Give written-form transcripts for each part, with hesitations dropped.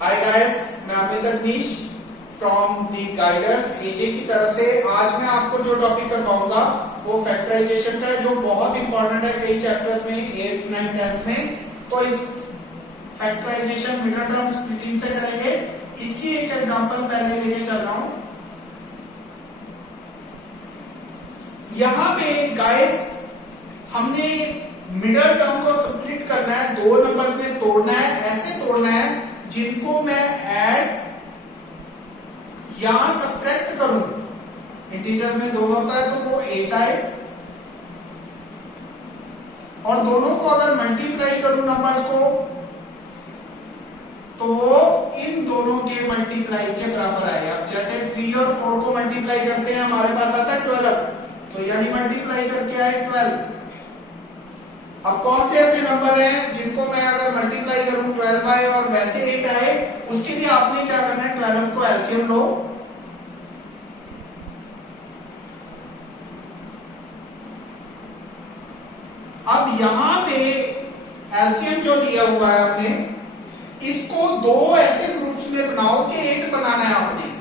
Hi guys, मैं अमित अग्निश from the guiders एजे की तरफ से। आज मैं आपको जो टॉपिक करवाऊंगा वो फैक्टराइजेशन का है, जो बहुत इंपॉर्टेंट है कई चैप्टर्स में 8th 9th 10th में। तो इस फैक्टराइजेशन मिडल टर्म स्प्लिटिंग से करेंगे। इसकी एक एग्जांपल पहले लेके चल रहा हूं। यहां पे गाइस हमने मिडल टर्म को स्प्लिट करना है, दो नंबर्स में तोड़ना है। ऐसे तोड़ना है जिनको मैं ऐड या सब्ट्रैक्ट करूं। इंटीजर्स में दोनों होता है तो वो 8 आए, और दोनों को अगर मल्टीप्लाई करूं नंबर्स को तो वो इन दोनों के मल्टीप्लाई के बराबर आएगा। जैसे 3 और 4 को मल्टीप्लाई करते हैं हमारे पास आता है 12, तो यानी मल्टीप्लाई करके आए 12। अब कौन से ऐसे नंबर हैं जिनको मैं अगर मल्टीप्लाई करूं 12 आए और वैसे 8 आए, उसके लिए आपने क्या करना है, 12 को एलसीएम लो। अब यहां पे एलसीएम जो लिया हुआ है आपने, इसको दो ऐसे ग्रुप्स में बनाओ कि 8 बनाना है आपने।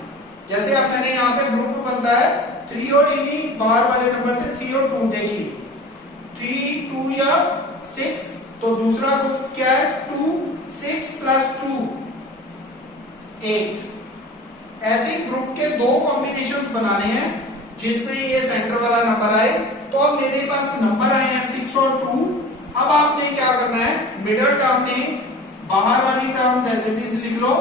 जैसे आप मैंने यहां पे ग्रुप बनता है 3 और इन्हीं बाहर वाले नंबर से 3 और 2 देखिए, 3 2 या 6, तो दूसरा ग्रुप क्या है 2 6 प्लस 2 8। ऐसे ग्रुप के दो कॉम्बिनेशंस बनाने हैं जिसमें ये सेंटर वाला नंबर आए। तो अब मेरे पास नंबर आए हैं 6 और 2। अब आपने क्या करना है, मिडल टर्म में बाहर वाली टर्म्स एज इट इज लिख लो,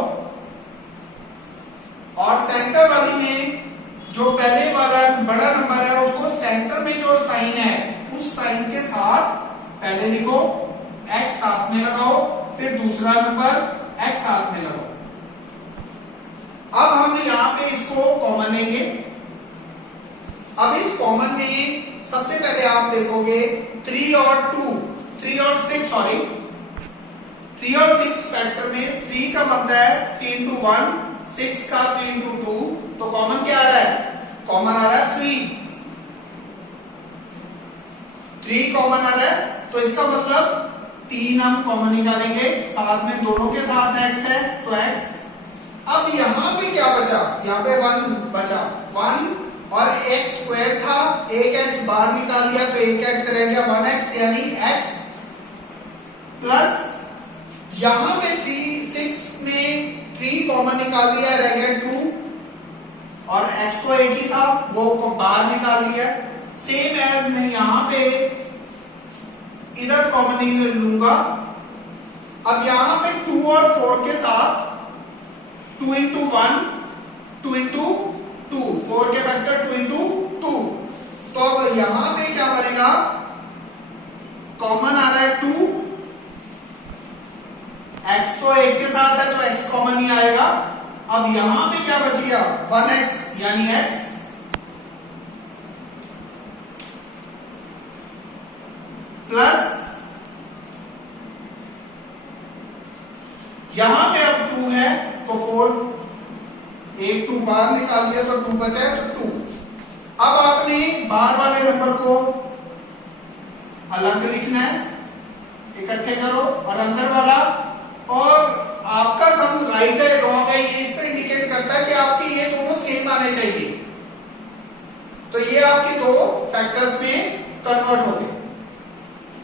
और सेंटर वाली में जो पहले वाला बड़ा नंबर है उसको सेंटर में जो साइन है उस साइन के साथ पहले लिखो, x साथ में लगाओ, फिर दूसरा नंबर x साथ में लगाओ। अब हम यहां पे इसको कॉमन लेंगे। अब इस कॉमन में सबसे पहले आप देखोगे 3 और 6 फैक्टर में 3 का मतलब है 3 into 1, 6 का 3 into 2, तो कॉमन क्या आ रहा है, कॉमन आ रहा है 3 कॉमन आ रहा है। तो इसका मतलब 3 हम कॉमन निकालेंगे, साथ में दोनों के साथ x है तो x। अब यहां पे क्या बचा, यहां पे 1 बचा, 1 और x स्क्वायर था, एक x बाहर निकाल दिया तो एक x रह गया 1x, यानी x प्लस यहां पे 6 में 3 कॉमन निकाल दिया, रह गया 2, और x तो एक ही था वो बाहर निकाल दिया। सेम एज मैं यहां पे इधर कॉमन नहीं लूंगा। अब यहां पे 2 और 4 के साथ 2 into 1, 2 into 2, 4 के फैक्टर 2 into 2, तो अब यहां पे क्या बनेगा, कॉमन आ रहा है 2, x तो एक के साथ है तो x कॉमन ही आएगा। अब यहां पे क्या बच गया 1x, यानी x प्लस यहां पे अब 2 है तो 4, एक 2 बाहर निकाल दिया तो 2 बचा है तो 2। अब आपने बाहर वाले नंबर को अलग लिखना है, इकट्ठे करो, और अंदर वाला, और आपका सम राइट है रॉन्ग है ये इस पर इंडिकेट करता है कि आपके ये दोनों सेम आने चाहिए। तो ये आपके दो फैक्टर्स में कन्वर्ट हो गए।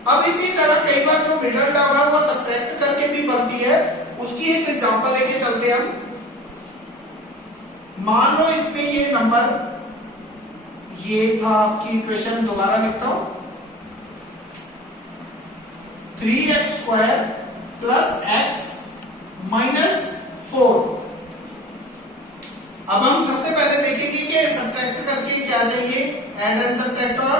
अब इसी तरह कई बार जो मिडल टर्म है वो सब्ट्रैक्ट करके भी बनती है, उसकी एक एग्जांपल लेके चलते हैं हम। मान लो इसमें ये नंबर, ये था आपकी इक्वेशन, दोबारा लिखता हूं, 3x square plus x minus 4। अब हम सबसे पहले देखेंगे कि सब्ट्रैक्ट करके क्या चाहिए, एड एंड सब्ट्रैक्ट, और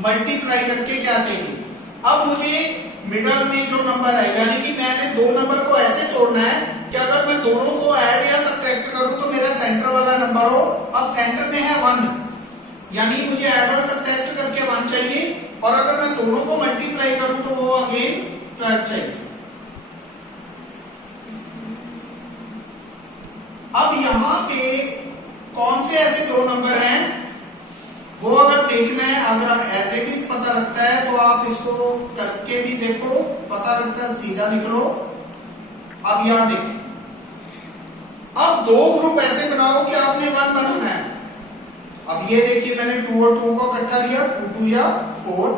मल्टीप्लाई करके क्या चाहिए। अब मुझे मिडल में जो नंबर है, यानी कि मैंने दो नंबर को ऐसे तोड़ना है कि अगर मैं दोनों को ऐड या सब्ट्रैक्ट करूं तो मेरा सेंटर वाला नंबर हो। अब सेंटर में है 1, यानी मुझे ऐड और सब्ट्रैक्ट करके 1 चाहिए, और अगर मैं दोनों को मल्टीप्लाई करूं तो वो अगेन 12 चाहिए। अब यहां पे कौन से ऐसे दो नंबर हैं वो अगर देखना है, अगर एज इट इज पता लगता है तो आप इसको करके भी देखो, पता लगता है सीधा लिख लो। अब यहां देखिए अब दो ग्रुप ऐसे बनाओ कि आपने 1 बनाना है। अब ये देखिए मैंने 2 और 2 को इकट्ठा लिया, 2 2 या 4,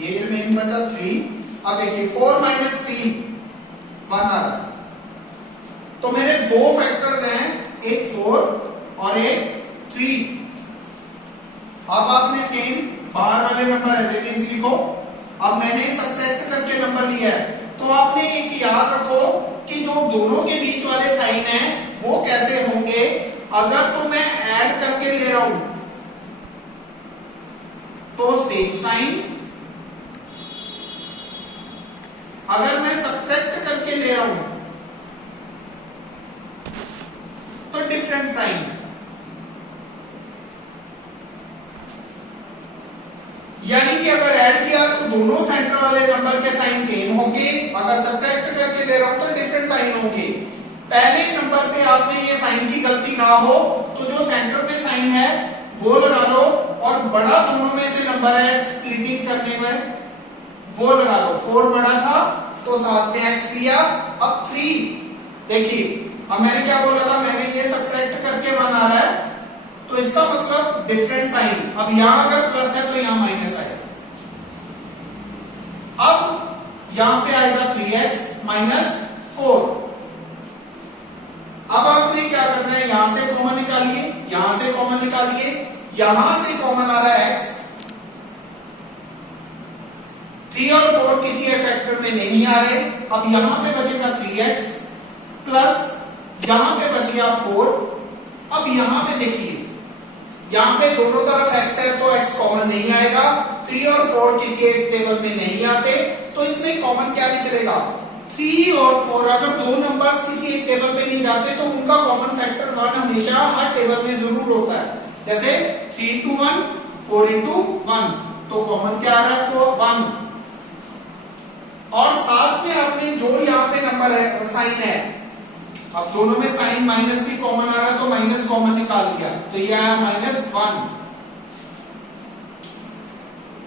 ये रिमेन बचा 3। अब देखिए 4 माइनस 3 1 आ रहा है। तो मेरे दो फैक्टर्स हैं, एक 4 और एक 3। अब आपने सेम बाहर वाले नंबर एज इट इज लिखो। अब मैंने सब्ट्रैक्ट करके नंबर लिया है, तो आपने एक याद रखो कि जो दोनों के बीच वाले साइन हैं वो कैसे होंगे। अगर तो मैं ऐड करके ले रहा हूं तो सेम साइन, अगर मैं सब्ट्रैक्ट करके ले रहा हूं तो डिफरेंट साइन। यानी कि अगर ऐड किया तो दोनों सेंटर वाले नंबर के साइन सेम होंगे, अगर सब्ट्रैक्ट करके ले रहा हूं तो डिफरेंट साइन होंगे। पहले नंबर पे आपने ये साइन की गलती ना हो तो जो सेंटर पे साइन है वो लगा लो, और बड़ा दोनों में से नंबर है स्प्लिटिंग करने में वो लगा लो। 4 बड़ा था तो साथ में x लिया। अब 3 देखिए, अब मैंने क्या बोला था, मैंने ये सब्ट्रैक्ट करके 1 आ रहा है तो इसका मतलब डिफरेंट साइन। अब यहां अगर प्लस है तो यहां माइनस आएगा। अब यहां पे आएगा 3x माइनस 4। अब आपने क्या करना है, यहां से कॉमन निकालिए, यहां से कॉमन निकालिए, यहां से कॉमन आ रहा है x। 3 और 4 किसी फैक्टर में नहीं आ रहे। अब यहां पे बचेगा 3x प्लस यहां पे बचेगा 4। अब यहां पे देखिए, यहां पे दोनों तरफ x है तो x कॉमन नहीं आएगा। 3 और 4 किसी एक टेबल में नहीं आते, तो इसमें कॉमन क्या निकलेगा, 3 और 4। अगर दो नंबर्स किसी एक टेबल पे नहीं जाते तो उनका कॉमन फैक्टर 1 हमेशा हर टेबल में जरूर होता है। जैसे 3 into 1 4 into 1, तो कॉमन क्या आ रहा है, 4 1। और साथ में आपने जो यहाँ पे नंबर है साइन है, अब दोनों में साइन माइनस भी कॉमन आ रहा है तो माइनस कॉमन निकाल दिया, तो यह आया -1।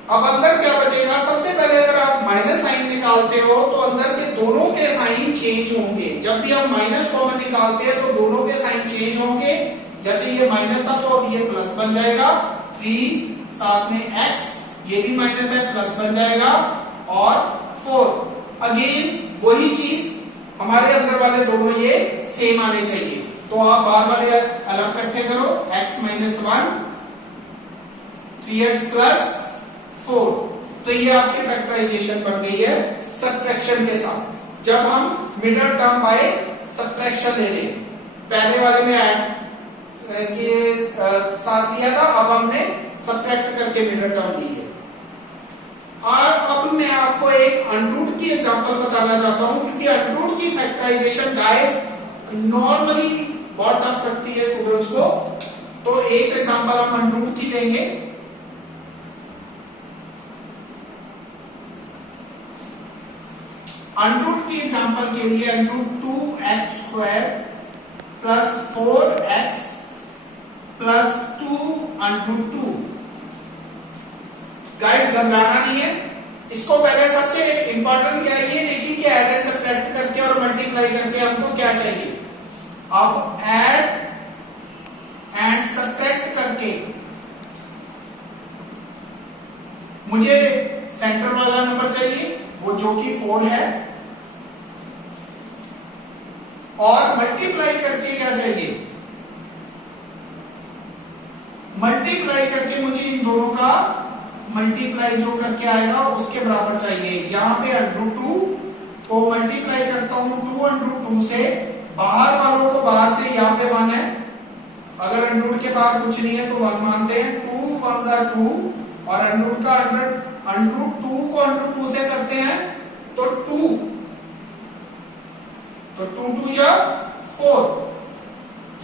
अब अंदर क्या बचेगा, सबसे पहले अगर आप माइनस साइन निकालते हो तो अंदर के दोनों के साइन चेंज होंगे। जब भी हम माइनस कॉमन निकालते हैं तो दोनों के साइन चेंज होंगे। जैसे ये माइनस था तो अब ये प्लस बन जाएगा, 3 साथ में x, ये भी माइनस है प्लस बन जाएगा, और 4 अगेन वही चीज, हमारे अंदर वाले दोनों ये सेम आने चाहिए। तो आप बाहर वाले अलग इकट्ठे करो, x माइनस 1 3x प्लस 4, तो ये आपकी फैक्टराइजेशन बन गई है सब्ट्रैक्शन के साथ। जब हम मिडल टर्म बाय सब्ट्रैक्शन ले लें, पहले वाले में ऐड के साथ लिया था, अब हमने सब्ट्रैक्ट करके मिडल टर्म ली है। और अब मैं आपको एक अनरूट की एग्जांपल बताना चाहता हूं, क्योंकि अनरूट की फैक्टराइजेशन गाइस नॉर्मली बहुत टफ लगती है स्टूडेंट्स को। तो एक एग्जांपल हम अनरूट की लेंगे। अनरूट की एग्जांपल के लिए under root 2x² plus 4x plus 2 under root 2। Guys घबराना नहीं है, इसको पहले सबसे इंपॉर्टेंट क्या है ये देखिए कि ऐड एंड सब्ट्रैक्ट करके और मल्टीप्लाई करके हमको क्या चाहिए। अब ऐड एंड सब्ट्रैक्ट करके मुझे सेंटर वाला नंबर चाहिए, वो जो कि 4 है, और मल्टीप्लाई करके क्या चाहिए, मल्टीप्लाई करके मुझे इन दोनों का मल्टीप्लाई जो करके आएगा उसके बराबर चाहिए। यहां पे √2 को मल्टीप्लाई करता हूं 2 √2 से, बाहर वालों को बाहर से, यहां पे 1 है, अगर √2 के बाहर कुछ नहीं है तो 1 मानते हैं। 2 1s are 2, और √2 का √2 को √2 से करते हैं तो 2, तो 2 2 या 4।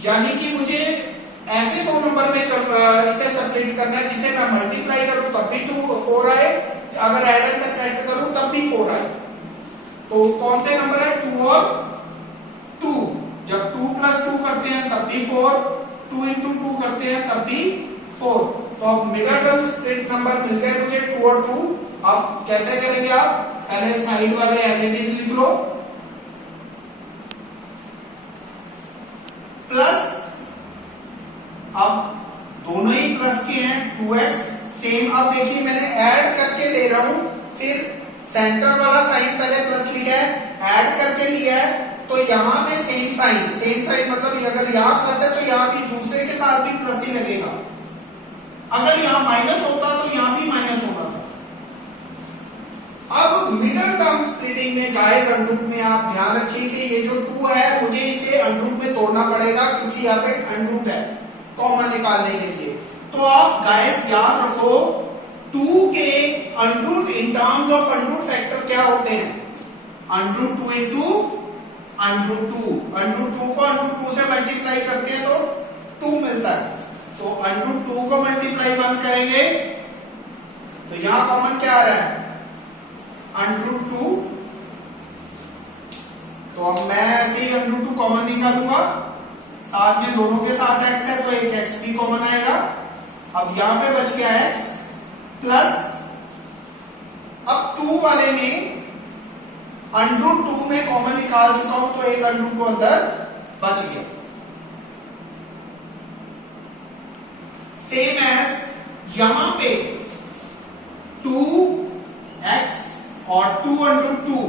यानी कि मुझे ऐसे दो नंबर में इसे सेपरेट करना है जिसे मैं मल्टीप्लाई करूं तब भी 4 आए, अगर ऐड एंड सब्ट्रैक्ट करूं तब भी 4 आए। तो कौन से नंबर है, 2 और 2। जब 2 + 2 करते हैं तब भी 4, 2 × 2 करते हैं तब भी 4। तो अब मिडल टर्म स्प्लिट नंबर मिल गए मुझे 2 और 2। अब कैसे करेंगे आप, पहले साइड वाले एज इट इज लिख लो, प्लस, अब दोनों ही प्लस के हैं, 2x सेम। अब देखिए मैंने ऐड करके ले रहा हूं, फिर सेंटर वाला साइन पहले प्लस लिखा है, ऐड करके लिया है, तो यहां पे सेम साइन मतलब अगर यहां प्लस है तो यहां भी दूसरे के साथ भी प्लस ही लगेगा। अगर यहां माइनस होता तो यहां भी माइनस होता था। अब मिडल टर्म स्प्लिटिंग में गाइस अंडरूट में आप ध्यान रखिए कि ये जो 2 है मुझे इसे अंडरूट में तोड़ना पड़ेगा, क्योंकि यहाँ पे अंडरूट है कॉमन निकालने के लिए। तो आप गाइस याद रखो 2 के under root in terms of under root factor क्या होते हैं, अंडरूट 2 इंटू अंडरूट 2। अंडरूट 2 को अंडरूट 2 से मल्टीप्लाई करते हैं तो 2 मिलता है, तो अंडरूट 2 को मल्टीप्लाई 1 करेंगे तो यहां कॉमन क्या आ रहा है, अंडरूट 2। तो अब मैं ऐसे ही अंडरूट 2 कॉमन निकालूंगा, साथ में दोनों के साथ x है तो एक x भी कॉमन आएगा। अब यहां पे बच गया x प्लस, अब 2 वाले में अंडरूट 2 में कॉमन निकाल चुका हूं तो एक अंडरूट 2 अंदर बच गया। सेम एज यहां पे 2x और 2 अंडरूट 2,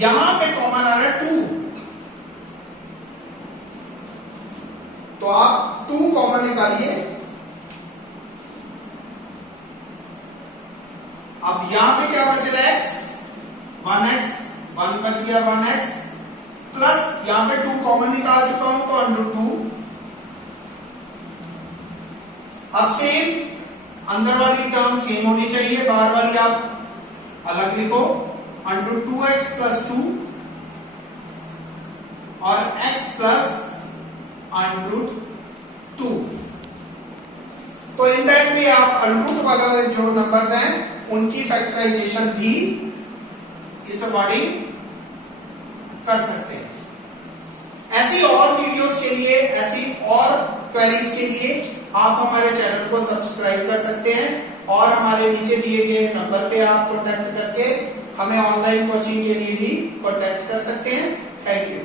यहां पे कॉमन आ रहा है 2, तो आप 2 कॉमन निकालिए। अब यहां पे क्या बच रहा है x, 1x, 1 बच गया 1x प्लस यहां पे 2 कॉमन निकाल चुका हूं तो अंडरूट 2। अब सेम अंदर वाली टर्म सेम होनी चाहिए, बाहर वाली आप अलग लिखो, अंडरूट 2x प्लस 2 और x प्लस अंडरूट 2। तो इन दैट वे आप अंडरूट वाला जो नंबर्स हैं उनकी फैक्टराइजेशन भी इस अकॉर्डिंग कर सकते हैं। ऐसी और वीडियोस के लिए, ऐसी और क्वेरीज के लिए आप हमारे चैनल को सब्सक्राइब कर सकते हैं और हमारे नीचे दिए गए नंबर पे आप कांटेक्ट करके हमें ऑनलाइन कोचिंग के लिए भी कांटेक्ट कर सकते हैं। Thank you.